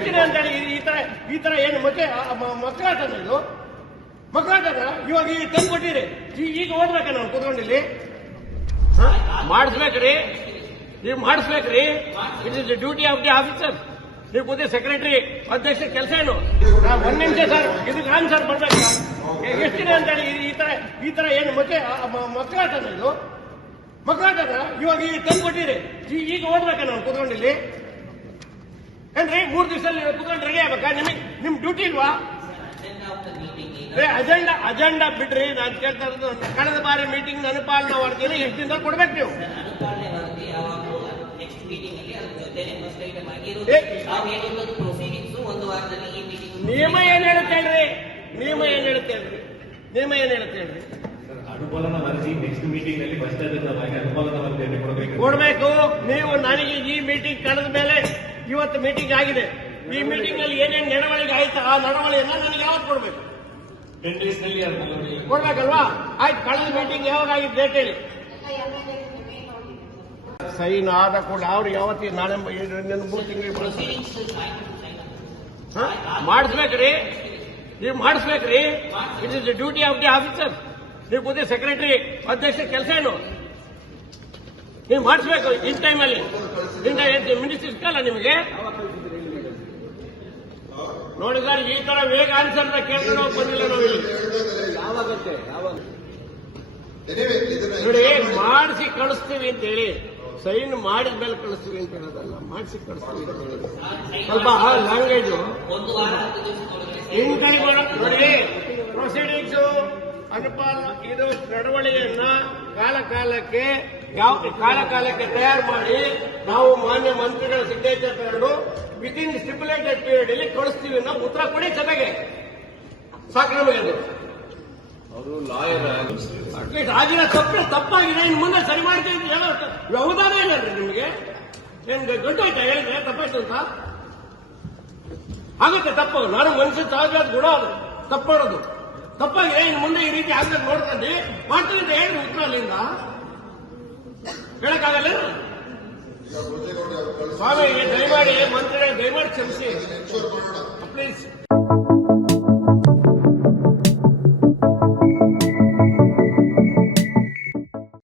ಎಷ್ಟು ದಿನ ಅಂತ ಹೇಳಿ ಈ- ತರ, ಈ ತರ ಏನು ಮತ್ತೆ ಮಕ್ಕಳಾಟನ ಇದು. ಮಕ್ಕಳಾಟನ ಇವಾಗ ಈಗ ತಂದು ಕೊಟ್ಟಿರಿ ಈಗ ಓದ್ಬೇಕ ನಾವು ಕೂತ್ಕೊಂಡಿಲ್ಲಿ? ಮಾಡಿಸ್ಬೇಕ್ರಿ. ನೀವು ಮಾಡಿಸ್ಬೇಕ್ರಿ. It is the duty of the officer ನೀವು ಕೂತಿ ಸೆಕ್ರೆಟರಿ ಅಧ್ಯಕ್ಷ ಕೆಲಸ ಏನು? ಒಂದ್ ನಿಮಿಷ ಸರ್, ಇದಕ್ಕೆ ಆನ್ಸರ್ ಬರ್ಬೇಕು? ಎಷ್ಟಿದೆ ದಿನ ಅಂತ ಹೇಳಿ ಈ- ತರ, ಈ ತರ ಏನು ಮತ್ತೆ ಮಕ್ಕಳಾಟನ ಇದು. ಮಕ್ಕಳಾಟನ ಇವಾಗ ಈಗ ತಂದು ಕೊಟ್ಟಿರಿ ಈಗ ಓದ್ಬೇಕ ನಾವು ಕೂತ್ಕೊಂಡಿಲ್ಲಿ? ಏನ್ರಿ ಮೂರ್ ದಿವಸ ಕುತ್ಕೊಂಡು ರೆಡಿ ಆಗ್ಬೇಕಾ? ನಿಮಗೆ ನಿಮ್ ಡ್ಯೂಟಿ ಇಲ್ವಾ? ಅಜೆಂಡಾ ಅಜೆಂಡಾ ಬಿಡ್ರಿ. ನಾನು ಕೇಳ್ತಾ ಇರೋದು ಕಳೆದ ಬಾರಿ ಮೀಟಿಂಗ್ ಅನುಪಾಲನಾ ವರದಿನ ಎಷ್ಟು ದಿನ ಕೊಡ್ಬೇಕು ನೀವು? ನಿಯಮ ಏನ್ ಹೇಳುತ್ತೆ ಹೇಳ್ರಿ? ನಿಯಮ ಏನ್ ಹೇಳುತ್ತೆ ಹೇಳ್ರಿ? ನಿಯಮ ಏನ್ ಹೇಳುತ್ತೆ ಹೇಳ್ರಿ? ಅನುಪಾಲನ ವರದಿ ನೆಕ್ಸ್ಟ್ ಮೀಟಿಂಗ್ನಲ್ಲಿ ಭ್ರಷ್ಟಾಚಾರವಾಗಿ ಅನುಪಾಲನ ವರದಿಯನ್ನು ಕೊಡಬೇಕು. ಕೊಡ್ಬೇಕು. ನೀವು ನನಗೆ ಈ ಮೀಟಿಂಗ್ ಕಳೆದ ಮೇಲೆ ಇವತ್ತು ಮೀಟಿಂಗ್ ಆಗಿದೆ. ಈ ಮೀಟಿಂಗ್ ಅಲ್ಲಿ ಏನೇನ್ ನಡವಳಿಕೆ ಆಯ್ತಾ ಆ ನಡವಳಿಯನ್ನ ನನಗೆ ಯಾವತ್ತು ಕೊಡ್ಬೇಕು? ಕೊಡ್ಬೇಕಲ್ವಾ? ಆಯ್ತು ಕಳೆದ ಮೀಟಿಂಗ್ ಯಾವಾಗ ಆಗಿದೆ ಡೇಟ್ ಹೇಳಿ? ಸೈನ್ ಆದ ಕೂಡ ಅವ್ರು ಯಾವತ್ತಿ ನಾಳೆ ಮೂರು ತಿಂಗಳಿಗೆ ಮಾಡಿಸ್ಬೇಕ್ರಿ. ನೀವು ಮಾಡಿಸ್ಬೇಕ್ರಿ. It is the duty of the officer ನೀವು ಕೂತಿ ಸೆಕ್ರೆಟರಿ ಅಧ್ಯಕ್ಷ ಕೆಲಸ ಏನು? ನೀವು ಮಾಡಿಸ್ಬೇಕು ಇನ್ ಟೈಮಲ್ಲಿ ಮಿನಿಸ್ಟರ್ ಇಸ್ಕಲ್ಲ ನಿಮಗೆ? ನೋಡಿ ಸರ್ ಈ ತರ ವೇಗ ಆನ್ಸರ್ ಕೇಳ್ಕೊಂಡು ನಾವು ಬಂದಿಲ್ಲ ನಾವು ಇಲ್ಲಿ. ನೋಡಿ ಮಾಡಿಸಿ ಕಳಿಸ್ತೀವಿ ಅಂತ ಹೇಳಿ. ಸೈನ್ ಮಾಡಿದ ಮೇಲೆ ಕಳಿಸ್ತೀವಿ ಅಂತ ಹೇಳೋದಲ್ಲ ಮಾಡಿಸಿ ಕಳಿಸ್ತೀವಿ ಅಂತ ಹೇಳಿದ್ರು ಸ್ವಲ್ಪ ಲ್ಯಾಂಗ್ವೇಜು ಇನ್ ಕೈಗೊಳ್ಳ ನೋಡಿ ಪ್ರೊಸೀಡಿಂಗ್ಸ್ ಅನುಪಾಲ ಇದು ನಡವಳಿಕೆಯನ್ನ ಕಾಲ ಕಾಲಕ್ಕೆ ಯಾವ ಕಾಲಕಾಲಕ್ಕೆ ತಯಾರು ಮಾಡಿ ನಾವು ಮಾನ್ಯ ಮಂತ್ರಿಗಳ ಸಿಗ್ನೇಚರ್ ತಗೊಂಡು ವಿತ್ ಇನ್ ಸ್ಟಿಪ್ಯುಲೇಟೆಡ್ ಪೀರಿಯಡ್ ಅಲ್ಲಿ ಕಳಿಸ್ತೀವಿ ಅನ್ನೋ ಉತ್ತರ ಕೊಡಿ ಸಭೆಗೆ ಸಾಕು ನಮಗೆ ಅದು ಅವರು ಲಾಯರ್ ಅಟ್ಲೀಸ್ಟ್ ಆಗಿನ ತಪ್ಪು ತಪ್ಪಾಗಿದೆ ಇನ್ನು ಮುಂದೆ ಸರಿ ಮಾಡ್ತೀವಿ ಅಂತ ಹೇಳೋ ವ್ಯವಧಾನ ಇಲ್ಲನ್ರಿ ನಿಮಗೆ. ಏನ್ ದೊಡ್ಡ ಆಯ್ತಾ ಹೇಳಿದ್ರೆ? ತಪ್ಪಾಯ್ತು ಅಂತ? ಆಗುತ್ತೆ ತಪ್ಪು. ನಾನು ಮನುಷ್ಯ ಸಹಜ ಗುಣ ಅದು. ತಪ್ಪು ಮಾಡೋದು. ತಪ್ಪಾಗಿದೆ ಇನ್ನು ಮುಂದೆ ಈ ರೀತಿ ಆಗ್ಲಿಕ್ಕೆ ನೋಡ್ಕೊಂಡು. ಮಾಡ್ತೀವಿ ಅಂತ ಹೇಳಿ ಉತ್ತರ ಅಲ್ಲಿಂದ? ಹೇಳಕ್ಕಾಗಲ್ಲ? ಸ್ವಾಮಿ ದಯಮಾಡಿ ಮಂತ್ರಿಗಳೇ ದಯಮಾಡಿ ಕ್ಷಮಿಸಿ. ಪ್ಲೀಸ್